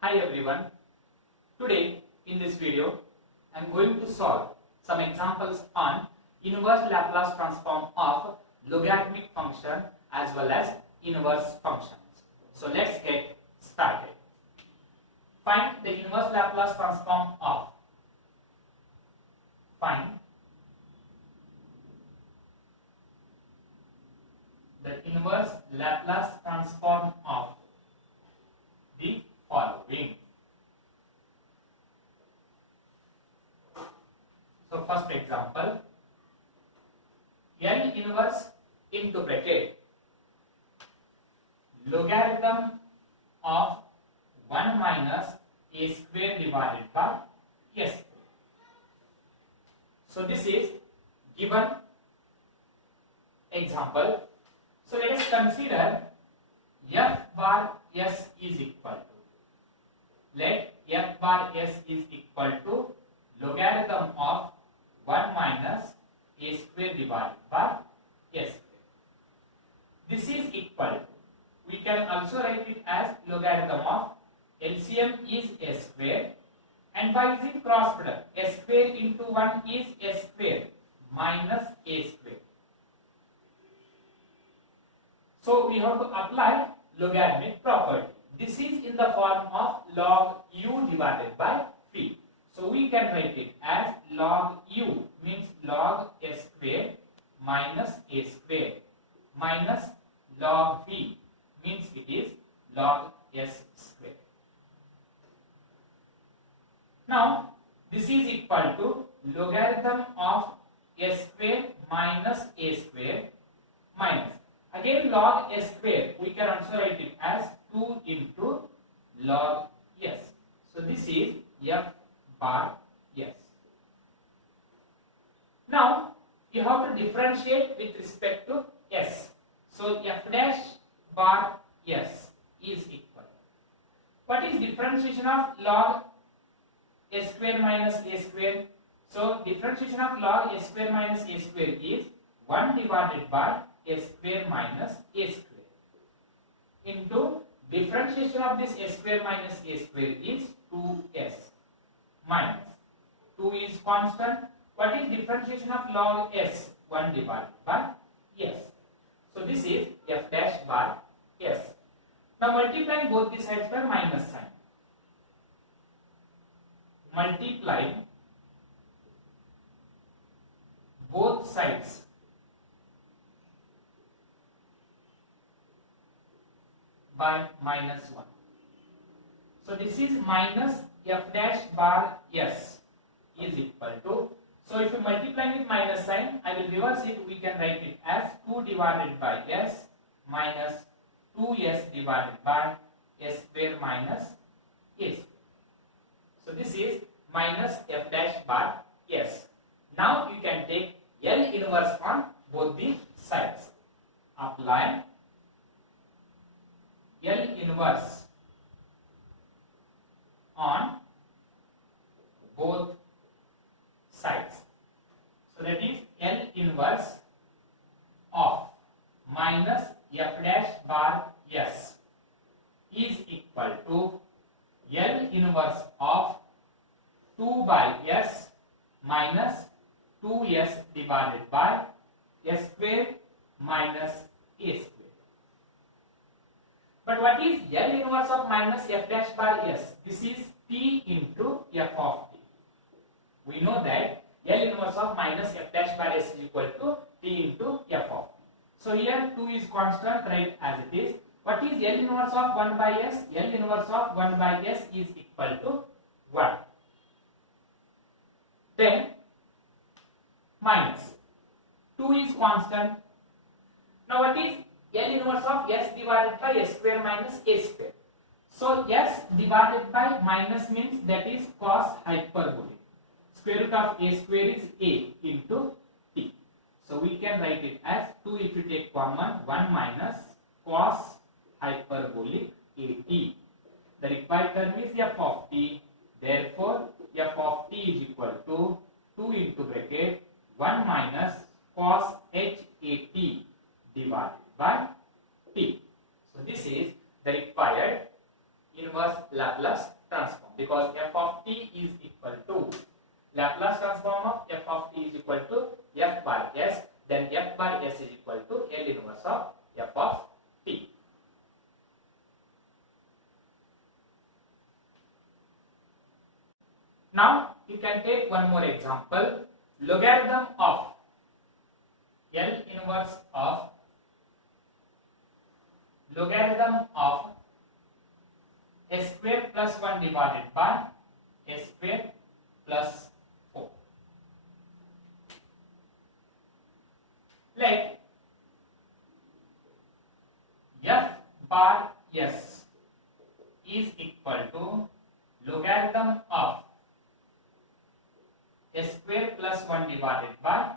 Hi everyone. Today in this video I am going to solve some examples on inverse Laplace transform of logarithmic function as well as inverse functions. So let's get started. Find the inverse Laplace transform of the following. So first example, L inverse into bracket logarithm of 1 minus a square divided by s square. So this is given example. So let us consider f bar s is equal to, let f bar s is equal to logarithm of 1 minus a square divided by s square. This is equal to, we can also write it as logarithm of LCM is s square, and by using cross product, s square into 1 is s square minus a square. So we have to apply logarithmic property. This is in the form of log u divided by v. So we can write it as log u means log s square minus a square minus log v means it is log s square. Now this is equal to logarithm of s square minus a square minus, again log s square, we can also write it as 2 into log s. So this is f bar s. Now you have to differentiate with respect to s. So f dash bar s is equal. What is differentiation of log s square minus a square? So differentiation of log s square minus a square is 1 divided by s square minus a square into differentiation of this s square minus a square is 2s minus 2 is constant. What is differentiation of log s? 1 divided by s. So this is f dash bar s. Now multiplying both the sides by minus sign. Multiplying both sides by minus 1. So this is minus f dash bar s is equal to, so if you multiply with minus sign, I will reverse it, we can write it as 2 divided by s minus 2s divided by s square minus a square. So this is minus f dash bar s. Now you can take L inverse on both the sides. Apply L inverse on both sides. So that is L inverse of minus f dash bar s is equal to L inverse of 2 by s minus 2s divided by s square minus a square. But what is L inverse of minus f dash bar s? This is t into f of t. We know that L inverse of minus f dash bar s is equal to t into f of t. So here 2 is constant, write as it is. What is L inverse of 1 by s? L inverse of 1 by s is equal to 1. Then minus 2 is constant. Now what is L inverse of s divided by s square minus a square? So s divided by minus means that is cos hyperbolic. Square root of a square is a into t. So we can write it as 2 if you take common, 1 minus cos hyperbolic at. The required term is f of t. Therefore f of t is equal to 2 into bracket 1 minus cos h at divided by t. So this is the required inverse Laplace transform, because f of t is equal to Laplace transform of f of t is equal to f by s, then f by s is equal to L inverse of f of t. Now you can take one more example. Logarithm of L inverse of logarithm of a square plus 1 divided by a square plus 4. Let f bar s is equal to logarithm of a square plus 1 divided by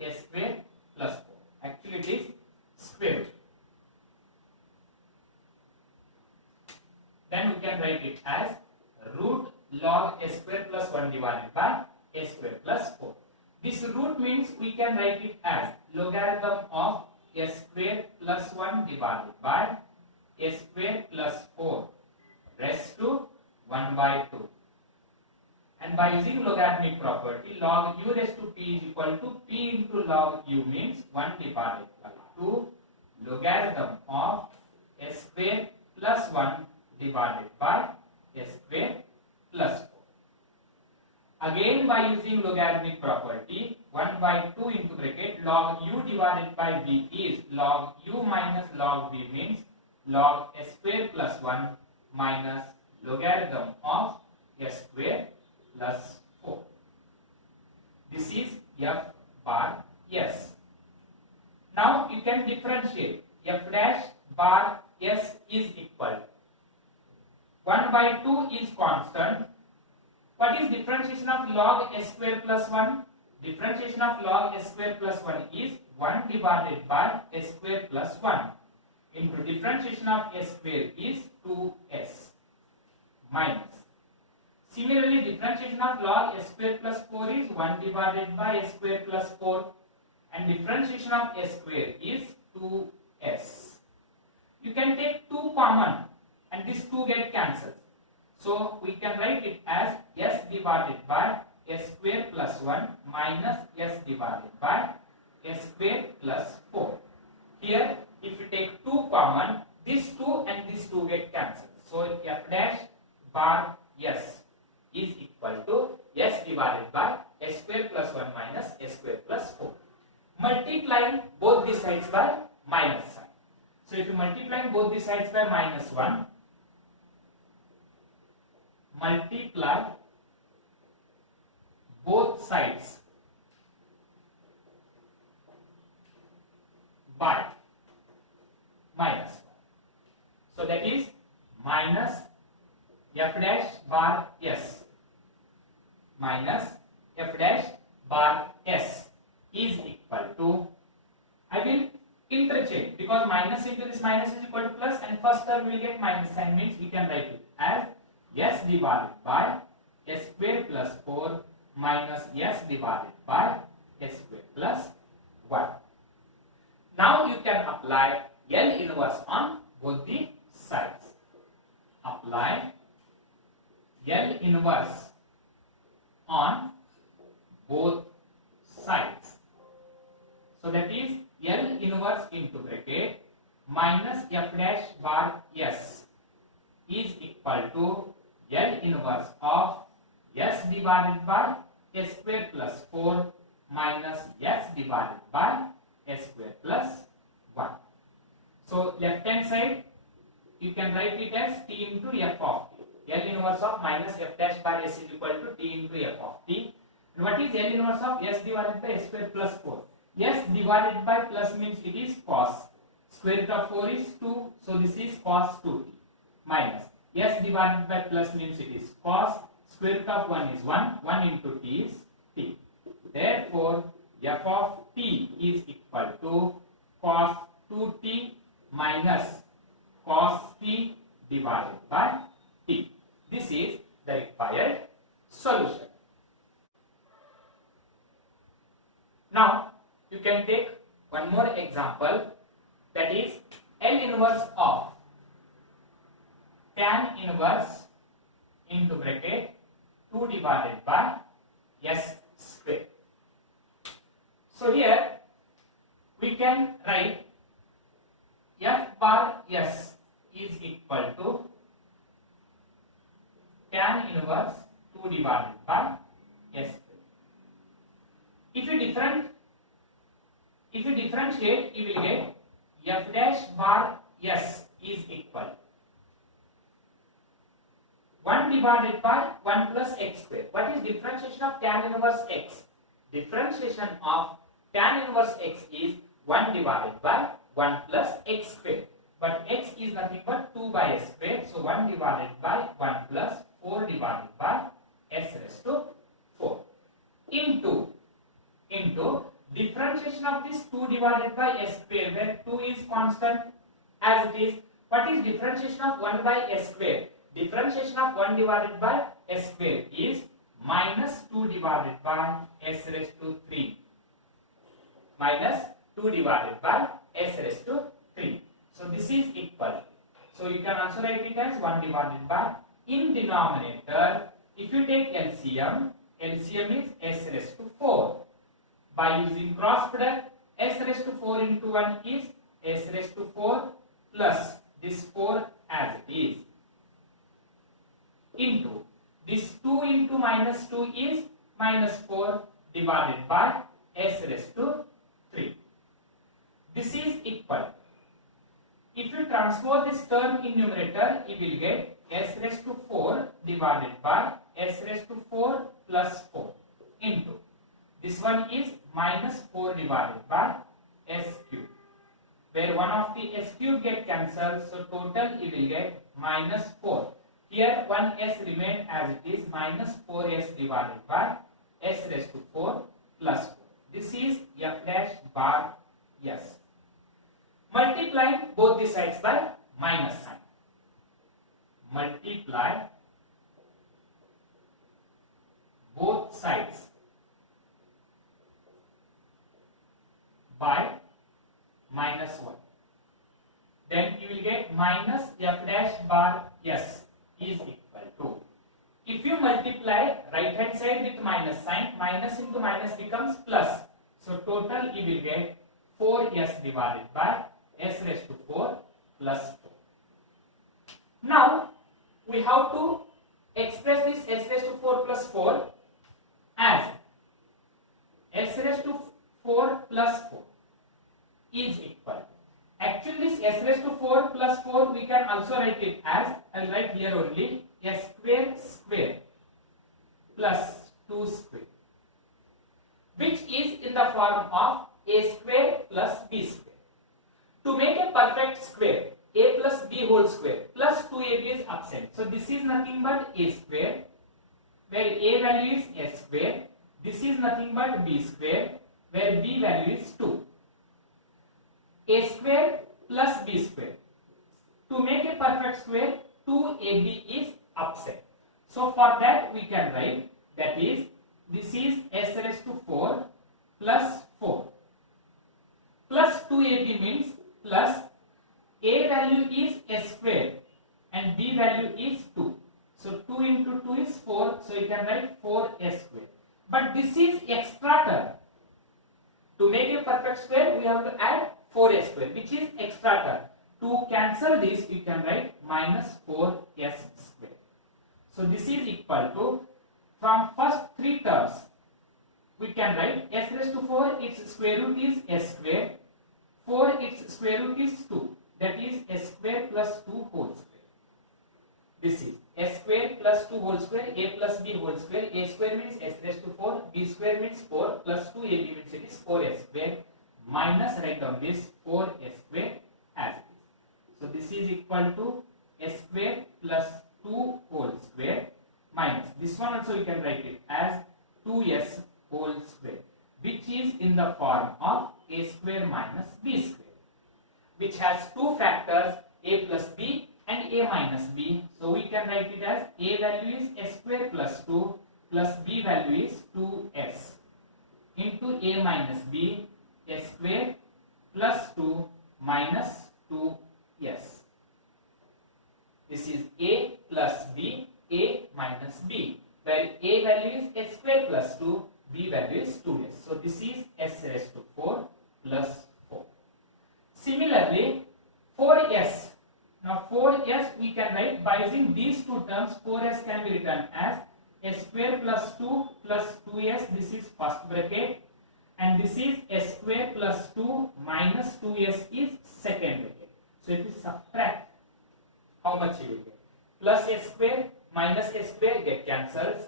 a square plus 4. Actually it is square root. Then we can write it as root log a square plus 1 divided by a square plus 4. This root means we can write it as logarithm of a square plus 1 divided by a square plus 4 raised to 1 by 2. And by using logarithmic property, log u raised to p is equal to p into log u means 1 divided by 2 logarithm of a square plus 1 divided by a square plus 4. Again by using logarithmic property, 1 by 2 into bracket log u divided by v is log u minus log v means log a square plus 1 minus logarithm of a square plus 4. This is f bar s. Now you can differentiate f dash bar s is equal to 1 by 2 is constant. What is differentiation of log s square plus 1? Differentiation of log s square plus 1 is 1 divided by s square plus 1 into differentiation of s square is 2s minus. Similarly, differentiation of log s square plus 4 is 1 divided by s square plus 4 and differentiation of s square is 2s. You can take 2 common and these 2 get cancelled. So we can write it as s divided by s square plus 1 minus s divided by s square plus 4. Here if you take 2 common, these 2 and these 2 get cancelled. So f dash bar s is equal to s divided by s square plus 1 minus s square plus 4. Multiplying both these sides by minus sign. So if you multiply both these sides by minus 1, multiply both sides by minus 1. So that is minus f dash bar s minus f dash bar s is equal to, I will interchange because minus into this minus is equal to plus and first term will get minus sign means we can write it as s divided by s square plus 4 minus s divided by s square plus 1. Now you can apply L inverse on both the sides. Apply L inverse on both sides. So that is L inverse into bracket minus f dash bar s is equal to L inverse of s divided by s square plus 4 minus s divided by s square plus 1. So left hand side you can write it as t into f of t. L inverse of minus f dash bar s is equal to t into f of t. And what is L inverse of s divided by s square plus 4? S divided by plus means it is cos. Square root of 4 is 2, so this is cos 2t minus s divided by plus means it is cos. Square root of 1 is 1. 1 into t is t. Therefore, f of t is equal to cos 2t minus cos t divided by t. This is the required solution. Now, you can take one more example, that is L inverse of tan inverse into bracket 2 divided by s square. So here we can write f bar s is equal to tan inverse 2 divided by s square. If you differentiate, you will get f dash bar s is equal 1 divided by 1 plus x square. What is differentiation of tan inverse x? Differentiation of tan inverse x is 1 divided by 1 plus x square. But x is nothing but 2 by s square. So 1 divided by 1 plus 4 divided by s raised to 4 into differentiation of this 2 divided by s square, where 2 is constant as it is. What is differentiation of 1 by s square? Differentiation of 1 divided by s square is minus 2 divided by s raised to 3. Minus 2 divided by s raised to 3. So this is equal. So you can also write it as 1 divided by, in denominator, if you take LCM, LCM is s raised to 4. By using cross product, s raised to 4 into 1 is s raised to 4 plus this 4 as it is, into this 2 into minus 2 is minus 4 divided by s raised to 3. This is equal. If you transpose this term in numerator, you will get s raised to 4 divided by s raised to 4 plus 4 into this one is minus 4 divided by s cube, where one of the s cube get cancelled, so total you will get minus 4. Here one s remain as it is, minus 4s divided by s raised to 4 plus 4. This is f dash bar s. Multiply both the sides by minus sign. Multiply both sides by minus 1. Then you will get minus f dash bar s is equal to, if you multiply right hand side with minus sign, minus into minus becomes plus. So total you will get 4s divided by s raised to 4 plus 4. Now we have to express this s raised to 4 plus 4 as s raised to 4 plus 4 is equal. Actually this s raised to 4 plus 4 we can also write it as, I'll write here only, s square square plus 2 square, which is in the form of a square plus b square. To make a perfect square, a plus b whole square plus 2ab is absent. So this is nothing but a square, where a value is s square. This is nothing but b square, where b value is 2. A square plus b square. To make a perfect square, 2ab is absent. So for that we can write, that is, this is s raised to 4 plus 4 plus 2ab means plus a value is s square and b value is 2. So 2 into 2 is 4, so you can write 4s square. But this is extra term. To make a perfect square, we have to add 4s square, which is extra term. To cancel this, you can write minus 4s square. So this is equal to, from first 3 terms, we can write s raised to 4, its square root is s square, 4 its square root is 2, that is s square plus 2 whole square. This is s square plus 2 whole square, a plus b whole square. A square means s raised to 4, b square means 4 plus 2ab means it is 4s square, minus write down this 4s square as it is. So this is equal to s square plus 2 whole square minus this one also you can write it as 2s whole square, which is in the form of a square minus b square, which has 2 factors, a plus b and a minus b. So we can write it as a value is s square plus 2 plus b value is 2s into a minus b, s square plus 2 minus 2s. This is a plus b, a minus b, where a value is s square plus 2, b value is 2s. So this is s raised to 4 plus 4. Similarly, 4s. Now 4s we can write by using these two terms. 4s can be written as s square plus 2 plus 2s. This is first bracket. And this is s square plus 2 minus 2s is second bracket. So if you subtract, how much you will get? Plus s square minus s square get cancels.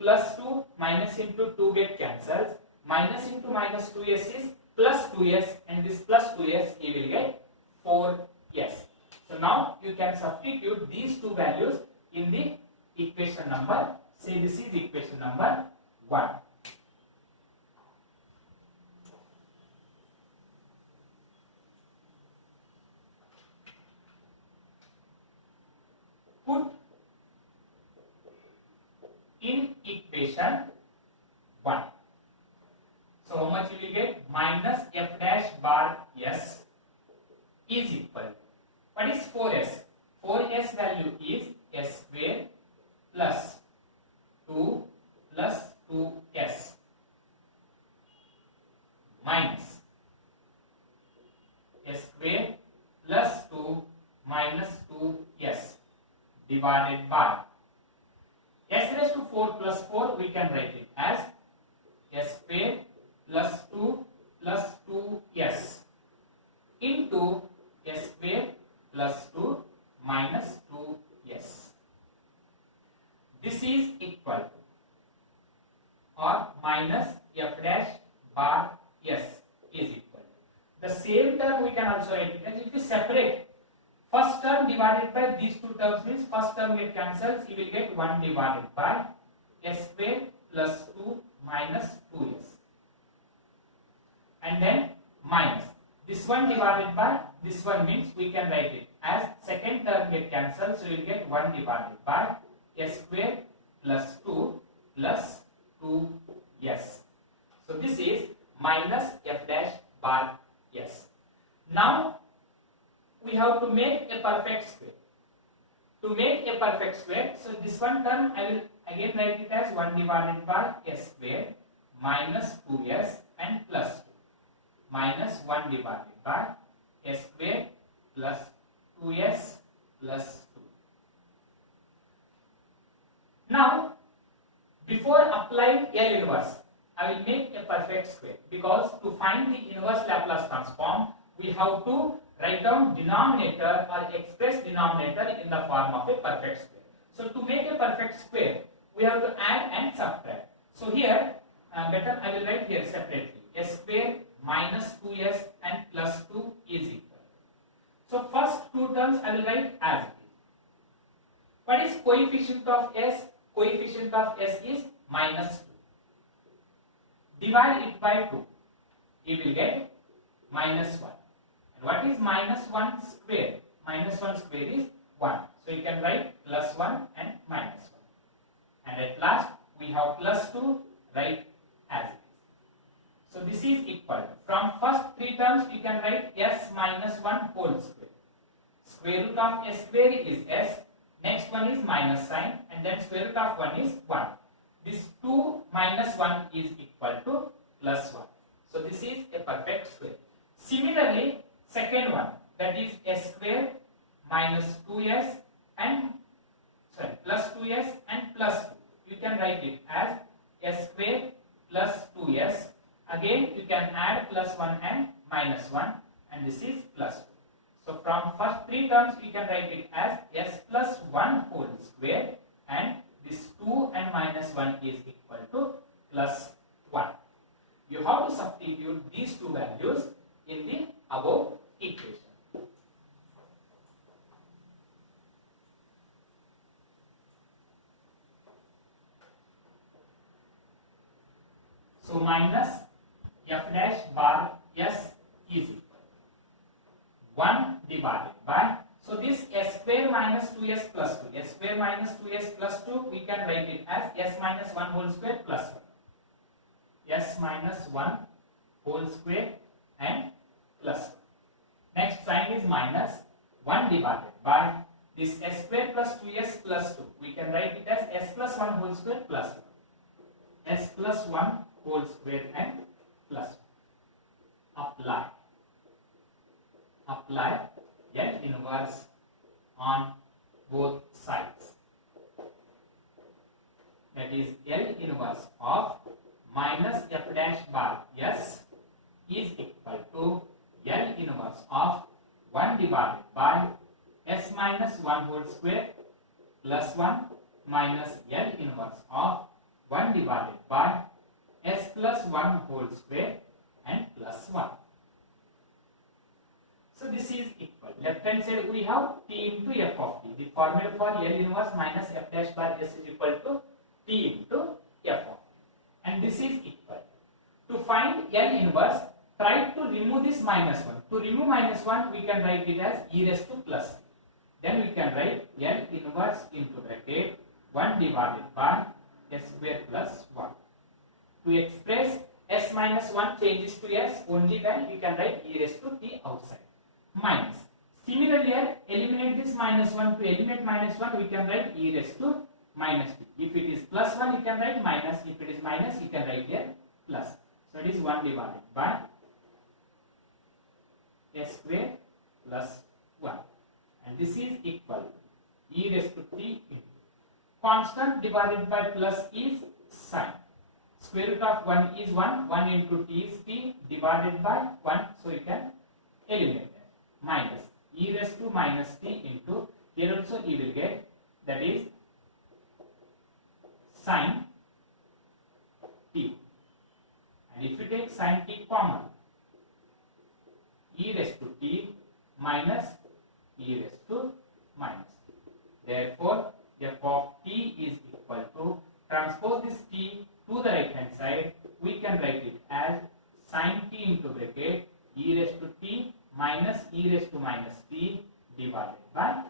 Plus 2 minus into 2 get cancels. Minus into minus 2s is plus 2s, and this plus 2s you will get 4s. So now you can substitute these two values in the equation number. Say this is equation number 1. Put in equation 1. So how much you will get? Minus f dash bar s is equal. What is 4s? 4s value is s square plus 2 plus 2s minus s square plus 2 minus 2s divided by s raised to 4 plus 4, we can write it as s square plus 2 plus 2s into s square plus 2 minus 2s. This is equal to or minus f dash bar s is equal to. The same term we can also write it as, if you separate first term divided by these two terms means first term get cancels, you will get 1 divided by s square plus 2 minus 2s. And then minus this one divided by this one means we can write it as second term get cancelled, so you will get 1 divided by s square plus 2 plus 2s. So this is minus f dash bar s. Now we have to make a perfect square. To make a perfect square, so this one term I will again write it as 1 divided by s square minus 2s and plus 2 minus 1 divided by s square plus 2s plus 2. Now, before applying L inverse, I will make a perfect square, because to find the inverse Laplace transform, we have to write down denominator or express denominator in the form of a perfect square. So to make a perfect square, we have to add and subtract. So here, better I will write here separately. S square minus 2s and plus 2 is equal. So first two terms I will write as it is. What is coefficient of s? Coefficient of s is minus 2. Divide it by 2. You will get minus 1. And what is minus 1 square? Minus 1 square is 1. So you can write plus 1 and minus 1. And at last we have plus 2, write as it is. So this is equal to, from first three terms you can write s minus 1 whole square. Square root of s square is s. Next one is minus sign, and then square root of 1 is 1. This 2 minus 1 is equal to plus 1. So this is a perfect square. Similarly, second one, that is s square minus 2s and plus 2s and plus 2. You can write it as s square plus 2s. Again you can add plus 1 and minus 1, and this is plus 2. So from first three terms you can write it as s plus 1 whole square, and this 2 and minus 1 is equal to plus 1. You have to substitute these two values in the above equation. So minus f dash bar s is equal 1 divided by, so this s square minus 2s plus 2, s square minus 2s plus 2, we can write it as s minus 1 whole square plus 1. S minus 1 whole square and plus 1. Next sign is minus 1 divided by this s square plus 2s plus 2. We can write it as s plus 1 whole square plus 1. S plus 1 whole square and plus 1. Apply L inverse on both sides. That is L inverse of minus f dash bar s is equal to L inverse of 1 divided by s minus 1 whole square plus 1 minus L inverse of 1 divided by s plus 1 whole square and plus 1. So this is equal. Left hand side we have t into f of t. The formula for L inverse minus f dash bar s is equal to t into f of t. And this is equal. To find L inverse, try to remove this minus 1. To remove minus 1, we can write it as e raised to plus t. Then we can write L inverse into bracket 1 divided by s square plus 1. To express s minus 1 changes to s only when we can write e raised to t outside. Minus. Similarly, here eliminate this minus 1. To eliminate minus 1, we can write e raised to minus t. If it is plus 1, you can write minus. If it is minus, you can write here plus. So it is 1 divided by s square plus 1. And this is equal e raised to t into constant divided by plus is sign. Square root of 1 is 1. 1 into t is t divided by 1. So you can eliminate that. Minus e raised to minus t into, here also you will get, that is sin t. And if you take sin t common, e raised to t minus e raised to minus t. Therefore, f of t is equal to, transpose this t to the right hand side, we can write it as sin t into bracket e raised to t minus e raised to minus t divided by